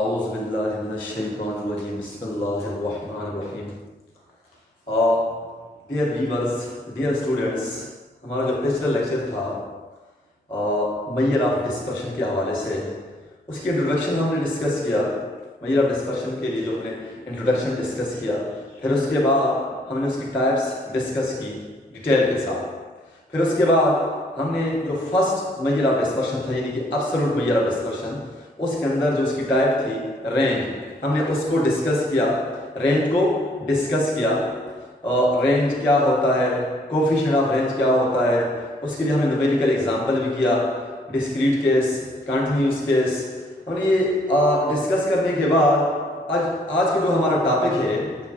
औज़ुबिल्लाहिमिनश्शैतानिर्रजीम बिस्मिल्लाहिर्रहमानिर्रहीम। Dear viewers, dear students, हमारा जो पिछला लेक्चर था मेजर ऑफ डिस्पर्शन के हवाले से, उसकी इंट्रोडक्शन हमने डिस्कस किया। मेजर ऑफ डिस्पर्शन के लिए जो हमने इंट्रोडक्शन डिस्कस किया, फिर उसके बाद हमने उसकी टाइप्स डिस्कस की डिटेल के साथ। फिर उसके बाद हमने जो फर्स्ट मेजर ऑफ डिस्पर्शन था, यानी कि एब्सोल्यूट मेजर ऑफ डिस्पर्शन, उसके अंदर जो उसकी टाइप थी रेंज, हमने उसको डिस्कस किया, रेंज को डिस्कस किया। रेंज क्या होता है, कोफिशिएंट ऑफ रेंज क्या होता है, उसके लिए हमने न्यूमेरिकल एग्जांपल भी किया, डिस्क्रीट केस, कंटिन्यूस केस। हमने ये डिस्कस करने के बाद आज का जो हमारा टॉपिक है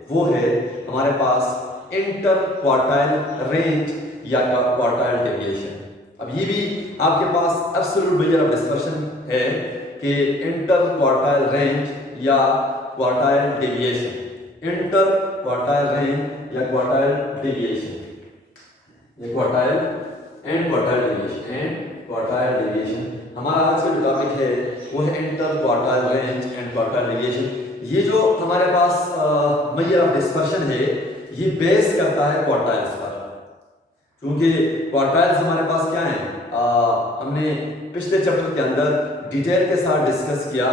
वो है हमारे पास इंटर क्वार्टाइल रेंज या क्वार्टाइल डेविएशन। अब ये भी आपके पास एब्सोल्यूट मेजर ऑफ डिस्पर्शन है कि इंटर क्वार्टाइल रेंज या quartile deviation, inter quartile range या क्वार्टाइल डेविएशन, ये quartile and quartile deviation, and quartile deviation. हमारा आज का जो टॉपिक है वो है inter quartile range and quartile deviation. ये जो हमारे पास मेजर ऑफ डिस्पर्शन है, ये बेस करता है क्वार्टाइल्स पर, क्योंकि क्वार्टाइल्स हमारे पास क्या है, हमने पिछले चैप्टर के अंदर डिटेल के साथ डिस्कस किया।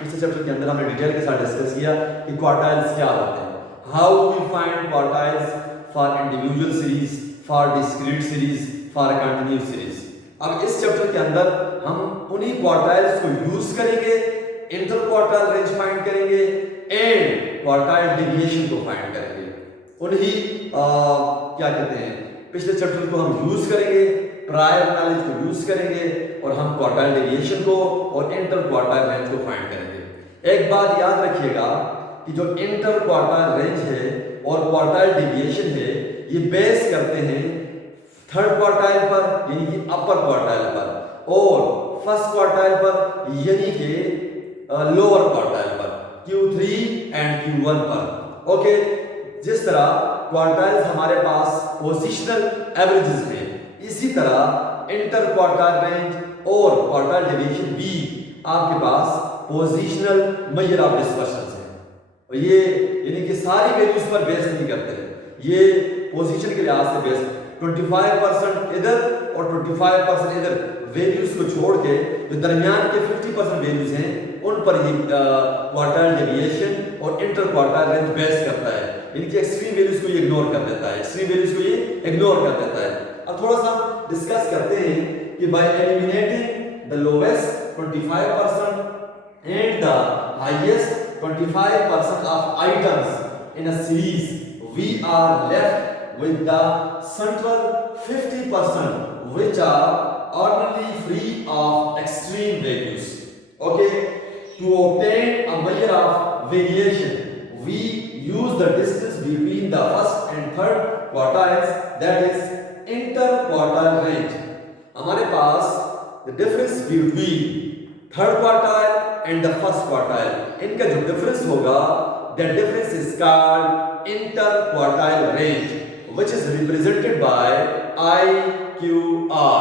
पिछले चैप्टर के अंदर हमने डिटेल के साथ डिस्कस किया कि क्वार्टाइल्स क्या होते हैं, how we find quartiles for individual series, for discrete series, for continuous series. अब इस चैप्टर के अंदर हम उन्हीं क्वार्टाइल्स को यूज करेंगे, इंटर क्वार्टाइल रेंज फाइंड करेंगे एंड क्वार्टाइल डेविएशन को फाइंड करेंगे। उन्हीं क्या कहते हैं, पिछले चैप्टर को हम यूज करेंगे, प्रायर नॉलेज को यूज करेंगे और हम क्वार्टाइल डेविएशन को और इंटर क्वार्टाइल रेंज को फाइंड करेंगे। एक बात याद रखिएगा कि जो इंटर क्वार्टाइल रेंज है और क्वार्टाइल डेविएशन है, ये बेस करते हैं थर्ड क्वार्टाइल पर, यानी कि अपर क्वार्टाइल पर, और फर्स्ट क्वार्टाइल पर, यानी कि लोअर क्वार्टाइल पर, Q3 एंड Q1 पर। ओके, जिस तरह क्वार्टाइल्स हमारे पास पोजिशनल एवरेजेस हैं, इसी तरह इंटर क्वार्टाइल रेंज और क्वार्टाइल डेविएशन भी आपके पास पोजिशनल मेजर ऑफ डिस्पर्शन है। और ये यानी कि सारी वैल्यूज पर बेस नहीं करते, ये पोजीशन के लिहाज से बेस 25% इधर और 25% इधर, वैल्यूज को छोड़ के जो दरमियान के 50% वैल्यूज हैं उन पर ये क्वार्टाइल डेविएशन और इंटर क्वार्टाइल रेंज बेस करता है। इनकी एक्सट्रीम वैल्यूज को ये इग्नोर कर देता है, एक्सट्रीम वैल्यूज को ये इग्नोर कर देता है। अब थोड़ा सा डिस्कस करते हैं कि by eliminating the lowest 25% and the highest 25% of items in a series, we are left with the central 50% which are ordinarily free of extreme values. Okay, to obtain a measure of variation, we use the distance between the first and third quartiles, that is interquartile range. हमारे पास the difference between third quartile and the first quartile, इनका जो difference होगा, that difference is called interquartile range, which is represented by IQR.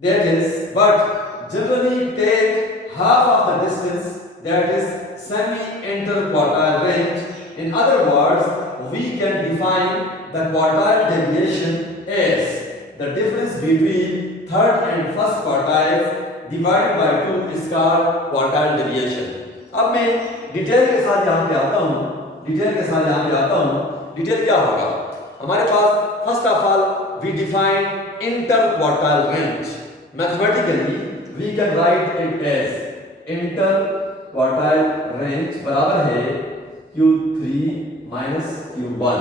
That is, but generally take half of the distance, that is semi-interquartile range. In other words, we can define the quartile deviation as the difference between third and first quartile divided by 2 is called quartile deviation. अब मैं detail के साथ यहाँ पे आता हूँ, detail क्या होगा हमारे पास। First of all we define inter quartile range. Mathematically we can write it as inter quartile range बराबर है Q3 माइनस Q1।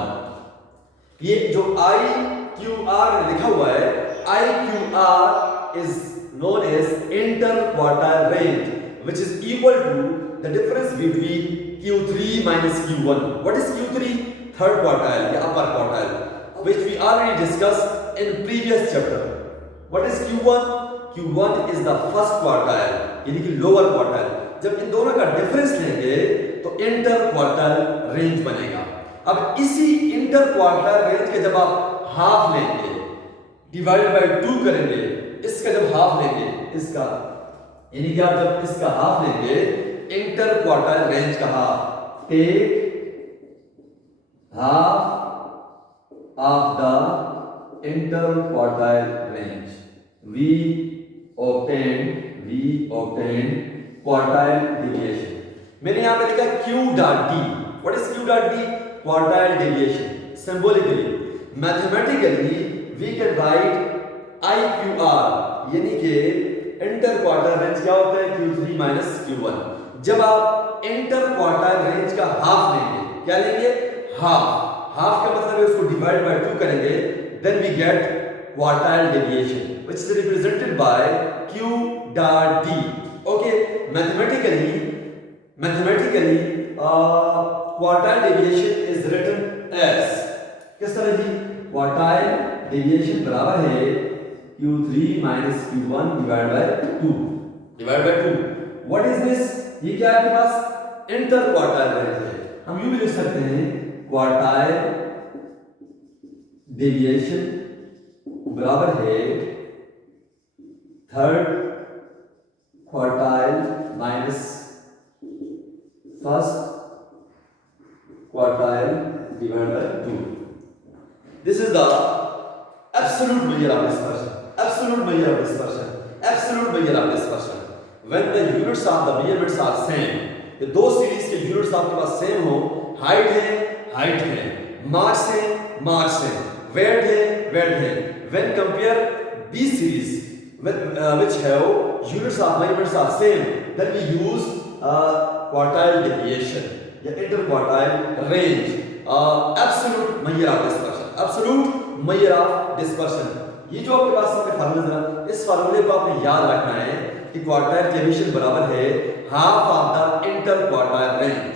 ये जो IQR लिखा हुआ है, IQR is known as inter quartile range, which is equal to the difference between Q3 minus Q1. What is Q3? Third quartile या upper quartile, which we already discussed in previous chapter. What is Q1? Q1 is the first quartile, यानी कि lower quartile. जब इन दोनों का difference लेंगे तो inter quartile range बनेगा। अब इसी इंटर क्वार्टाइल रेंज के जब आप हाफ लेंगे, डिवाइड बाय 2 करेंगे, इसका जब हाफ लेंगे, इसका यानी कि आप जब इसका हाफ लेंगे, इंटर क्वार्टाइल रेंज का half, take half of the interquartile range, we obtained quartile deviation. मैंने यहाँ पे लिखा Q dot D. What is Q dot D? Quartile deviation. Symbolically, mathematically we can write IQR, यानी कि interquartile range क्या होता है? Q3 minus Q1. जब आप interquartile range का हाफ लेंगे, क्या लेंगे? हाफ का मतलब है उसको डिवाइड बाय 2 करेंगे, then we get quartile deviation which is represented by Q dot D. Okay, mathematically quartile deviation is written as, किस तरह जी? क्वार्टाइल डेविएशन बराबर है Q3 minus Q1 divide by 2. What is this? ये क्या है आपके पास? Inter quartile range है. हम यूं भी लिख सकते हैं क्वार्टाइल डेविएशन बराबर है third quartile minus first quartile divide by 2. This is the absolute measure of dispersion. When the units of the measurements are same, ये दो सीरीज के यूनिट्स आपके पास सेम हो, हाइट है, मार्क्स है, वेट है, when compare these series which have units of measurements are same, then we use quartile deviation या interquartile range. absolute measure of dispersion. ये जो आपके पास सामने फार्मूला है, इस फार्मूले को आपने याद रखना है कि क्वार्टाइल डेविएशन बराबर है half of the inter quartile range.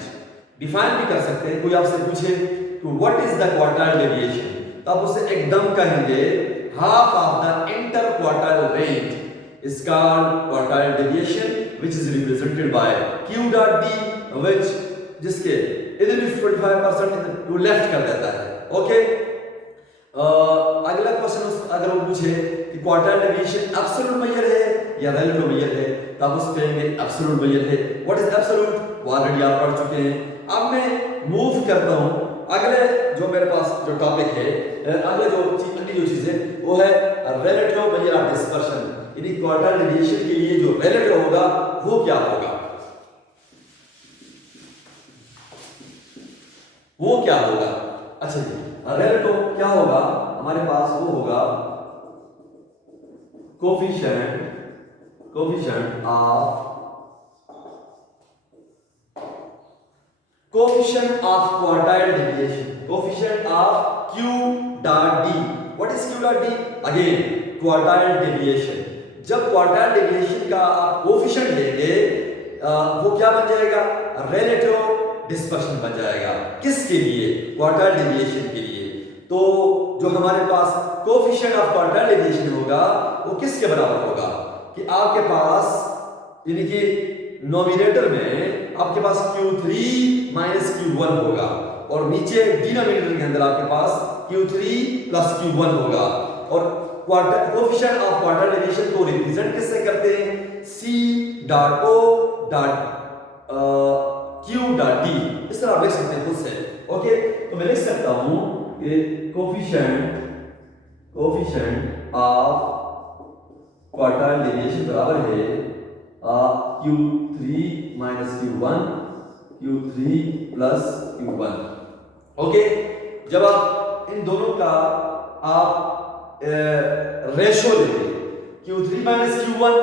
Define भी कर सकते हैं. कोई आपसे पूछे कि what is the quartile deviation, तो आप उससे एकदम कहेंगे half of the inter quartile range is called quartile deviation which is represented by Q dot D, which जिसके इधर 25% वो लेफ्ट कर देता है. ओके, अगला क्वेश्चन अगर वो पूछे कि क्वार्टाइल डेविएशन एब्सोल्यूट मेजर है या रिलेटिव मेजर है, तो आप उसको कहेंगे एब्सोल्यूट मेजर है. What is absolute? वो ऑलरेडी आप पढ़ चुके हैं. अब मैं मूव करता हूं अगले जो मेरे पास जो टॉपिक है, अगले जो चीज है वो है रिलेटिव मेजर ऑफ डिस्पर्शन. यानी क्वार्टाइल डेविएशन के लिए जो रिलेटिव होगा वो क्या होगा, अच्छा जी, रिलेटिव क्या होगा हमारे पास? वो होगा coefficient of quartile deviation, coefficient of Q dot D. What is Q dot D? Again quartile deviation. जब क्वार्टाइल डेविएशन का आप कोफिशिएंट लेंगे वो क्या बन जाएगा? रिलेटिव डिस्पर्शन बन जाएगा. किसके लिए? क्वार्टाइल डेविएशन के लिए. तो जो हमारे पास कोफिशिएंट ऑफ क्वार्टाइल डेविएशन होगा वो किसके बराबर होगा कि आपके पास यानी कि नोमिनेटर में आपके पास Q3 minus Q1 होगा और नीचे डिनोमिनेटर के अंदर आपके पास Q3 plus Q1 होगा. और कोफिशिएंट ऑफ क्वार्टाइल डेविएशन को रिप्रेजेंट किससे करते हैं? C dot O dot Q dot D. इस तरह आप लिख सकते हैं खुद से. ओके, तो मैं लिख सकता हूं कि कोफिशिएंट ऑफ क्वार्टाइल डेविएशन बराबर है Q3 minus Q1 Q3 plus Q1. Okay, जब आप इन दोनों का आप रेशो लेंगे Q3 minus Q1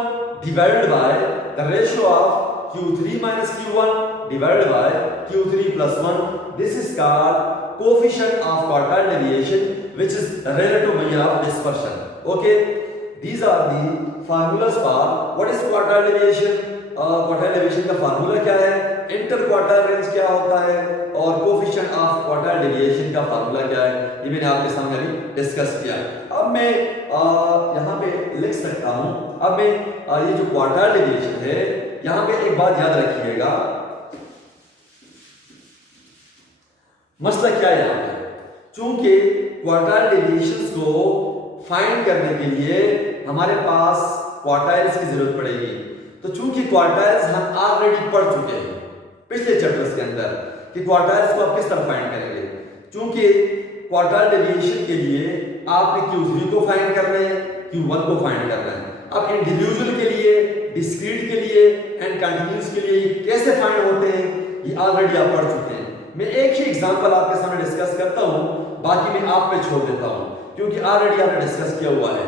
divided by the ratio of Q3 minus Q1 divided by Q3 plus 1, this is called coefficient of quartile deviation which is relative measure of dispersion. Okay, these are the formulas for what is quartile deviation. Quartile deviation का formula क्या है, inter quartile range क्या होता है और coefficient of quartile deviation का formula क्या है, ये मैंने आपके सामने अभी डिस्कस किया. अब मैं यहाँ पे लिख सकता हूँ. अब मैं ये जो क्वार्टाइल डेविएशन है यहाँ पे एक बात याद रखिएगा, मसला क्या है यहाँ पे, चूंकि क्वार्टाइल डेविएशंस को फाइंड करने के लिए हमारे पास क्वार्टाइल्स की जरूरत पड़ेगी. तो चूंकि क्वार्टाइल्स हम ऑलरेडी पढ़ चुके हैं पिछले चैप्टर्स के अंदर कि क्वार्टाइल्स को आप किस तरह फाइंड करेंगे, चूंकि क्वार्टाइल डेविएशन के लिए आपने Q3 को फाइंड करना है, Q1 को फाइंड करना है। अब इंडिविजुअल के लिए, डिस्क्रीट के लिए एंड कंटिन्यूस के लिए कैसे फाइंड होते हैं ये ऑलरेडी आप पढ़ चुके हैं। मैं एक ही एग्जांपल आपके सामने डिस्कस करता हूं, बाकी मैं आप पे छोड़ देता हूं क्योंकि ऑलरेडी आपने डिस्कस किया हुआ है।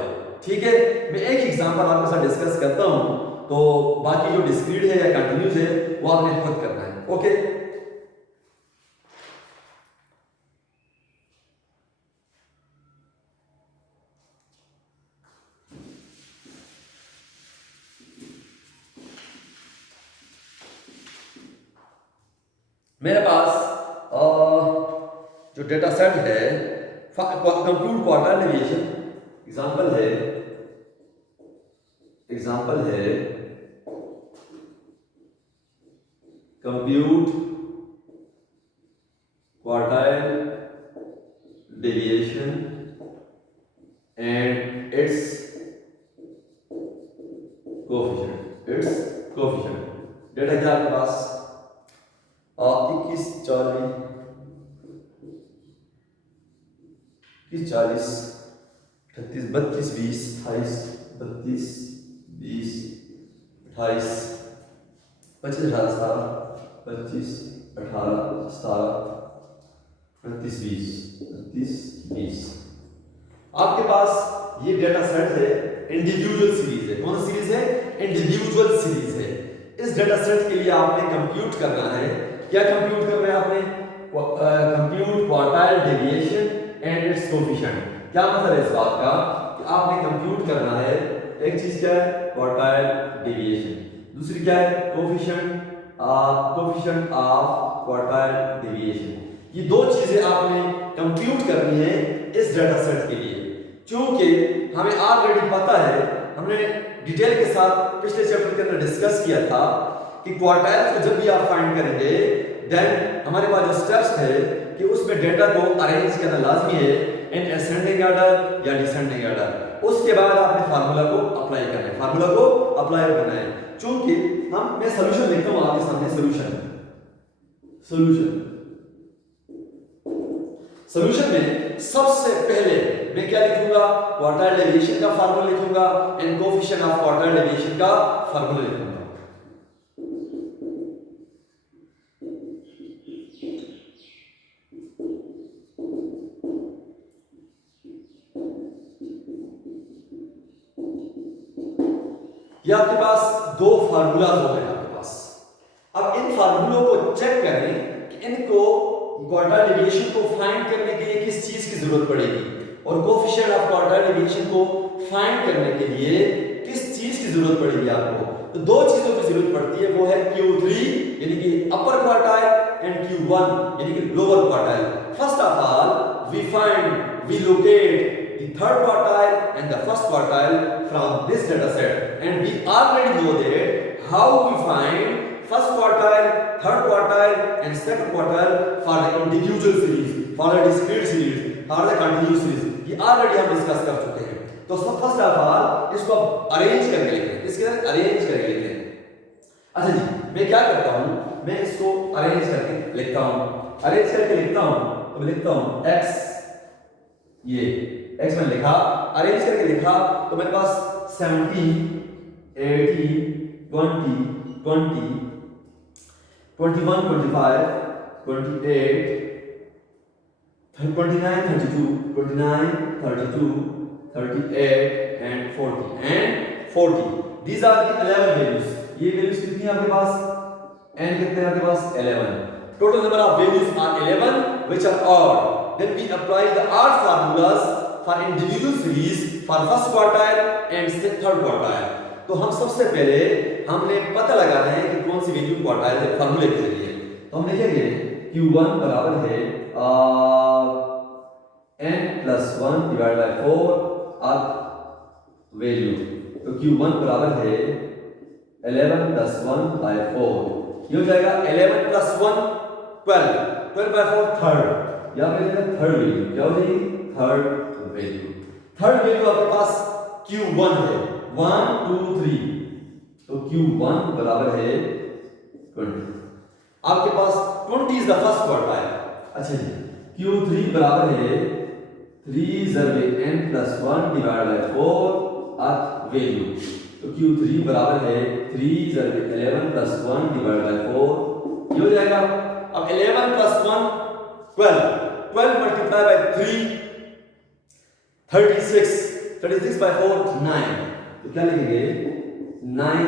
ठीक है, मैं एक एग्जांपल आपके साथ डिस्कस करता हूं, तो बाकी जो डिस्क्रीट है या कंटिन्यूस है वो आपने खुद करना है। ओके, मेरे पास जो डेटा सेट है कंप्यूट क्वार्टाइल डेविएशन, एग्जांपल है compute quartile deviation and it's coefficient. Data क्या आपके पास 21 40 38 32 20 28 32 20 28 25 18 25 18 17 32 20 आपके पास ये डेटा सेट है, इंडिविजुअल सीरीज है। कौन सी सीरीज है? इंडिविजुअल सीरीज है। इस डेटा सेट के लिए आपने कंप्यूट करना है, क्या कंप्यूट करना है आपने? Compute quartile deviation and it's coefficient. क्या मतलब है इस बात का कि आपने कंप्यूट करना है, एक चीज क्या है क्वार्टाइल डेविएशन, दूसरी क्या है कोएफिशिएंट ऑफ क्वार्टाइल डेविएशन। ये दो चीजें आपने कंप्यूट करनी है इस डेटा सेट के लिए। क्योंकि हमें ऑलरेडी पता है, हमने डिटेल के साथ पिछले चैप्टर के अंदर डिस्कस किया था कि क्वार्टाइल्स को जब भी आप फाइंड करेंगे देन हमारे पास जो स्टेप्स थे कि उसमें डेटा को अरेंज करना लाजमी है इन असेंडिंग ऑर्डर या डिसेंडिंग ऑर्डर। उसके बाद आपने फार्मूला को अप्लाई करना है। चूंकि मैं सॉल्यूशन लिखता हूं आपके सामने, सॉल्यूशन में सबसे पहले मैं क्या लिखूंगा? क्वार्टाइल डेविएशन का फार्मूला लिखूंगा and coefficient of quartile deviation का फार्मूला लिखूंगा। ये आपके पास दो फार्मूलाज हो गए आपके पास। अब इन फार्मूलों को चेक करें कि इनको क्वार्टाइल डेविएशन को फाइंड करने के लिए किस चीज की जरूरत पड़ेगी और कोएफिशिएंट ऑफ क्वार्टाइल डेविएशन को फाइंड करने के लिए किस चीज की जरूरत पड़ेगी आपको। तो दो चीजों की जरूरत पड़ती है, वो है Q3 यानी कि अपर क्वार्टाइल एंड Q1 यानी कि lower quartile. First of all we locate the third quartile and the first quartile from this data set, and we already know that how we find first quartile, third quartile and second quartile for the individual series, for the discrete series, for the continuous series। ये already हम discuss कर चुके हैं। तो first of all इसको arrange करके लिखते हैं, इसके अंदर अरेंज करके लिखते हैं। अच्छा जी, मैं क्या करता हूं, मैं इसको अरेंज करके लिखता हूं। तो मैं लिखता हूं x, ये x मैंने लिखा, अरेंज करके लिखा तो मेरे पास 17 18 20 20 21 25 28 29 32 29 32 38 and 40 these are the 11 values। ये वैल्यूज कितनी है आपके पास? n कितने हैं आपके पास? 11। total number of values are 11 which are odd। then we apply the odd formulas for individual series for first quartile and third quartile। तो हम सबसे पहले हमने पता लगाना है कि कौन सी वैल्यू क्वार्टाइल है फार्मूले के जरिए। तो हम लिखेंगे Q1 बराबर है n+1 डिवाइड बाय 4 अब वैल्यू। तो Q1 बराबर है 11 + 1 by 4। ये हो जाएगा 11 + 1 12 12 by 4 थर्ड। यहाँ पे थर्ड वैल्यू क्या हो जाएगी? थर्ड वैल्यू आपके पास Q1 है 1 2 3 तो Q1 बराबर है 20। आपके पास 20 इज द फर्स्ट क्वार्टाइल। अच्छा जी, Q3 बराबर है 3 जरबे n plus 1 divide by 4 earth value. तो Q3 बराबर है 3 जरबे 11 प्लस 1 डिवाइड बाय 4, ये हो जाएगा। अब 11 प्लस 1 12, 12 मल्टीप्लाई बाय 3 36, 36 बाय 4 9। तो क्या लिखेंगे 9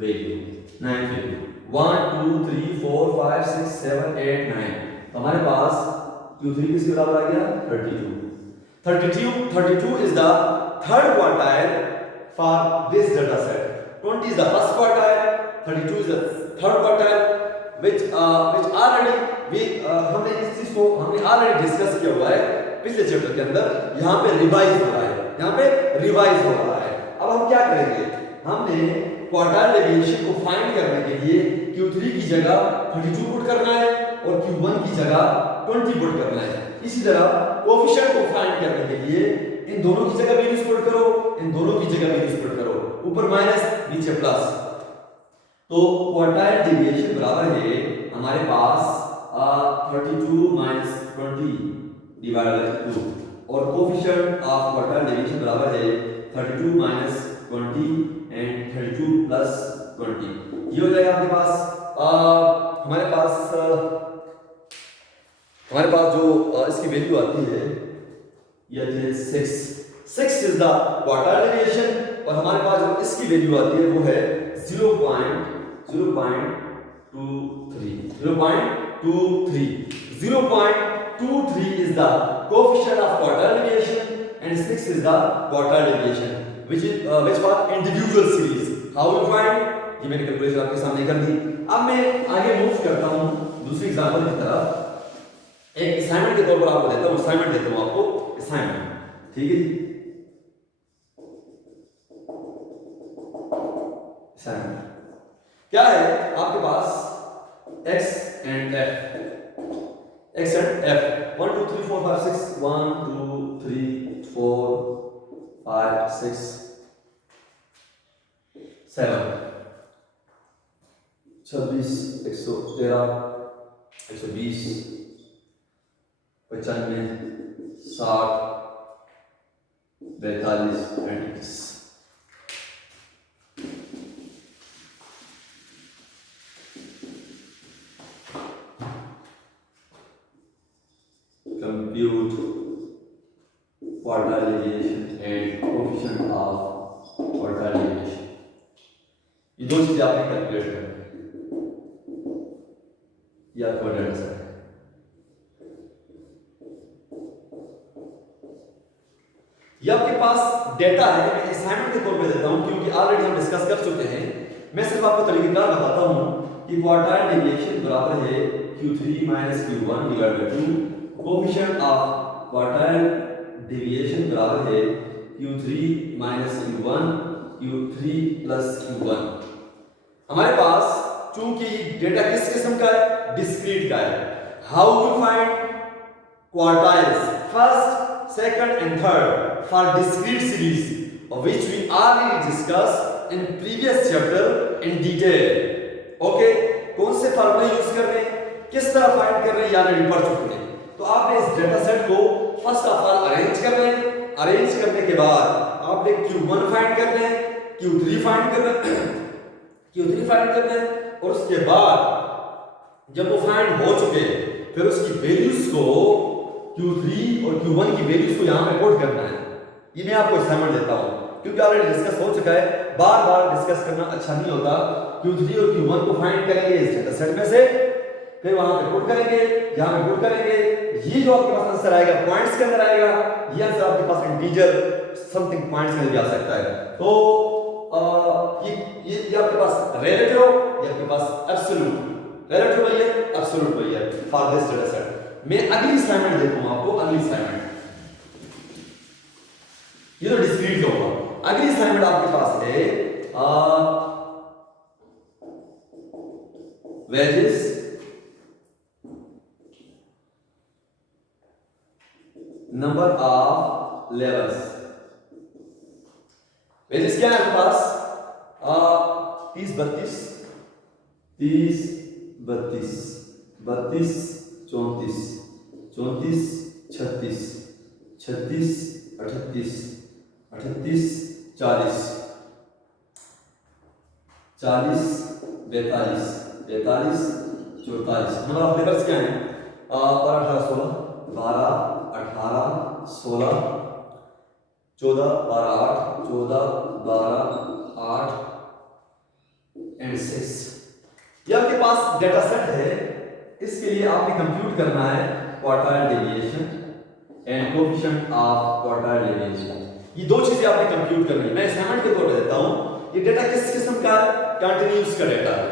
वैल्यू, 9 वैल्यू 1 2 3 4 5 6 7 8 9। तो हमारे पास Q3 किसके बराबर आ गया 32 is the third quartile for this data set. 20 is the first quartile, 32 is the third quartile, which already हमने इस चीज को हमने ऑलरेडी डिस्कस किया हुआ है पिछले चैप्टर के अंदर। यहाँ पे रिवाइज हो रहा है, यहाँ पे रिवाइज हो रहा है। अब हम क्या करेंगे, हमने क्वार्टाइल डेविएशन को फाइंड करने के लिए Q3 की जगह 32 पुट करना है और Q1 की जगह 20 पुट करना है। इसी तरह कोएफिशिएंट को फाइंड करने के लिए इन दोनों की जगह वैल्यूज पुट करो, इन दोनों की जगह वैल्यूज पुट करो, ऊपर माइनस नीचे प्लस। तो क्वार्टाइल डेविएशन बराबर है हमारे पास 32 माइनस 20 डिवाइड बाय 2 और कोएफिशिएंट ऑफ क्वार्टाइल डेविएशन बराबर है 32 माइनस 20 एंड 32 प्लस 20। ये हो जाएगा आपके पास हमारे पास जो इसकी वैल्यू आती है ये आती है 6 इज द क्वार्टाइल डेविएशन और हमारे पास जो इसकी वैल्यू आती है वो है 0.23 is the coefficient of quartile deviation and 6 is the quartile deviation which for individual series. How you find? ये मैंने कैलकुलेशन आपके सामने कर दी। अब मैं आगे मूव करता हूं दूसरी एग्जांपल की तरफ। एक असाइनमेंट के तौर पर आपको देता हूं, असाइनमेंट देता हूं आपको असाइनमेंट, ठीक है जी। असाइनमेंट क्या है आपके पास x and f, x and f 1 2 3 4 5 6 1 2 3 4 5 6 7 26 113 120 95 60 42 21। Compute quartile deviation and coefficient of quartile deviation। ये दो चीजें आपने कैलकुलेट करनी है। ये आपका डेटा सेट है। ये आपके पास डेटा है, मैं असाइनमेंट के तौर पे देता हूं क्योंकि ऑलरेडी हम डिस्कस कर चुके हैं। मैं सिर्फ आपको तरीकेकार बताता हूं कि क्वार्टाइल डेविएशन बराबर है Q3 minus Q1 divide by 2। Coefficient of quartile deviation बराबर है Q3 minus Q1 Q3 plus Q1। हमारे पास चूंकि डेटा किस किस्म का है, डिस्क्रीट का है। How you find quartiles first second and third for discrete series which we already discussed in previous chapter in detail। Okay, कौन से फार्मूले यूज कर रहे हैं, किस तरह फाइंड कर रहे हैं, ये ऑलरेडी पढ़ चुके हैं। तो आपने इस डेटा सेट को फर्स्ट ऑफ ऑल अरेंज कर रहे हैं। अरेंज करने के बाद आपने Q1 फाइंड कर रहे हैं, Q3 फाइंड कर रहे हैं, Q3 फाइंड कर रहे हैं और उसके बाद जब वो फाइंड हो चुके फिर उसकी वैल्यूज को Q3 और Q1 की वैल्यूज को यहां पे पुट करना है। ये मैं आपको असाइनमेंट देता हूं क्योंकि ऑलरेडी डिस्कस हो चुका है, बार-बार डिस्कस करना अच्छा नहीं होता। Q3 और Q1 को फाइंड करेंगे इस डेटा सेट में से, फिर वहां पे पुट करेंगे, यहां पे पुट करेंगे। ये जो आपके पास आंसर आएगा पॉइंट्स के अंदर आएगा। ये आंसर आपके पास इंटीजर समथिंग पॉइंट्स में भी आ सकता है। तो ये आपके पास रिलेटिव, ये आपके पास एब्सोल्यूट। रिलेटिव वही है, एब्सोल्यूट वही है फॉर दिस डेटा सेट। मैं अगली असाइनमेंट देता हूं आपको, अगली असाइनमेंट। ये तो डिस्क्रीट होगा। अगली असाइनमेंट आपके पास है wages number of levels. Wages क्या है आपके पास, 30 32 30 32 32 34 34 36 36 38 38 40 40 42 42 44। नंबर ऑफ लेबर्स क्या हैं? 18 16 12 18 16 14 12 8 14 12 8 एंड 6। ये आपके पास डेटा सेट है। इसके लिए आपने कंप्यूट करना है quartile deviation and coefficient of quartile deviation. ये दो चीजें आपने कंप्यूट करनी है। मैं असाइनमेंट के तौर पे देता हूं। ये डेटा किस किस्म का है? कंटीन्यूअस का डेटा है।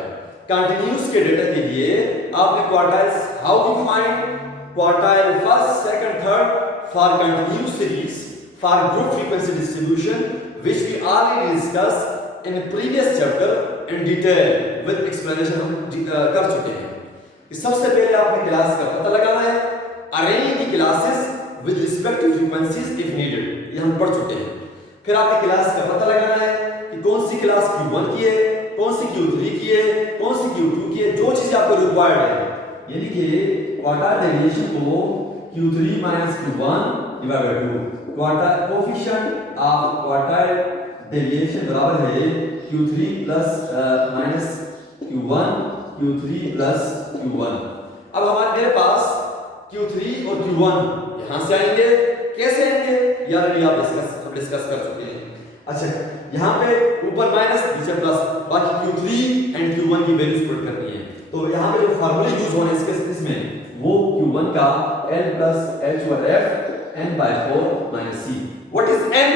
कंटीन्यूअस के डेटा के लिए आपने quartiles how to find quartile first second third for continuous series for group frequency distribution which we already discuss in previous chapter in detail with explanation हम कर चुके हैं। सबसे पहले आपने क्लास का पता लगाना है, arrange the classes with respect two frequencies if needed, ये हम पढ़ चुके हैं। फिर आपने क्लास का पता लगाना है कि कौन सी क्लास Q1 की है, कौन सी Q3 की है, कौन सी Q2 की है, जो चीज आपको रिक्वायर्ड है। यानी कि क्वार्टाइल डेविएशन को Q3 Q1 divided by 2 quartile coefficient of quartile deviation बराबर है Q3 minus Q1 Q3 Q1। अब हमारे मेरे पास Q3 और Q1 यहां से आएंगे, कैसे आएंगे यार ये आप डिस्कस कर चुके हैं। अच्छा, यहां पे ऊपर माइनस नीचे प्लस, बाकी Q3 एंड Q1 की वैल्यूज पुट करनी है। तो यहां पे जो फार्मूला यूज होने इसमें वो Q1 का L plus H over F n/4 minus C। What is n?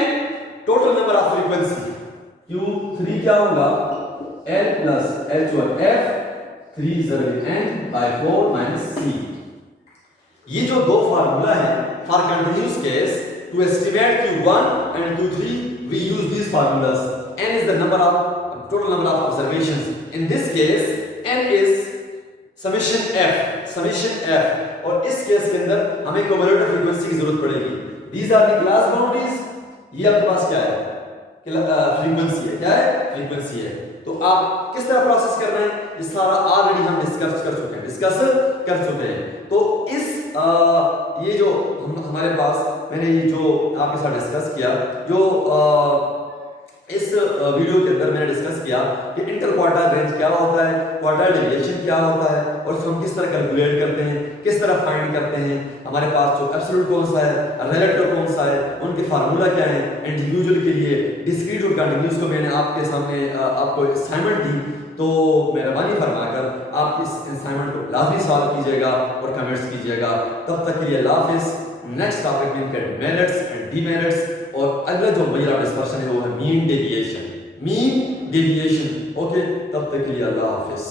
Total number of frequency. Q3 क्या होगा? L plus H over F 3 n/4 minus C। ये जो दो फार्मूला है for continuous case to estimate Q1 and Q3 we use these formulas। n is the number of total number of observations। in this case n is summation f और इस case के अंदर हमें cumulative frequency की जरूरत पड़ेगी। these are the class boundaries। ये आपके पास क्या है? फ्रीक्वेंसी है। क्या है? फ्रीक्वेंसी है। तो आप किस तरह प्रोसेस कर रहे हैं ये सारा ऑलरेडी हम डिस्कस कर चुके हैं। तो इस ये जो हमारे पास मैंने ये जो आपके साथ डिस्कस किया, जो इस वीडियो के अंदर मैंने डिस्कस किया कि इंटर क्वार्टाइल रेंज क्या होता है, क्वार्टाइल डेविएशन क्या होता है और उसको हम किस तरह कैलकुलेट करते हैं, किस तरह फाइंड करते हैं। हमारे पास जो एब्सोल्यूट कौन सा है, रिलेटिव कौन सा है, उनके फार्मूला क्या है, इंडिविजुअल के लिए डिस्क्रीट और कंटीन्यूअस को मैंने आपके सामने आपको असाइनमेंट दी। तो मेहरबानी फरमाकर आप इस असाइनमेंट को लाजमी सॉल्व कीजिएगा और कमेंट्स कीजिएगा। तब तक के लिए अल्लाह हाफिज़। नेक्स्ट टॉपिक में इनके मेरिट्स एंड डीमेरिट्स और अगला जो मेजर ऑफ डिस्पर्शन है वो है मीन डेविएशन। ओके, तब तक के लिए अल्लाह हाफिज़।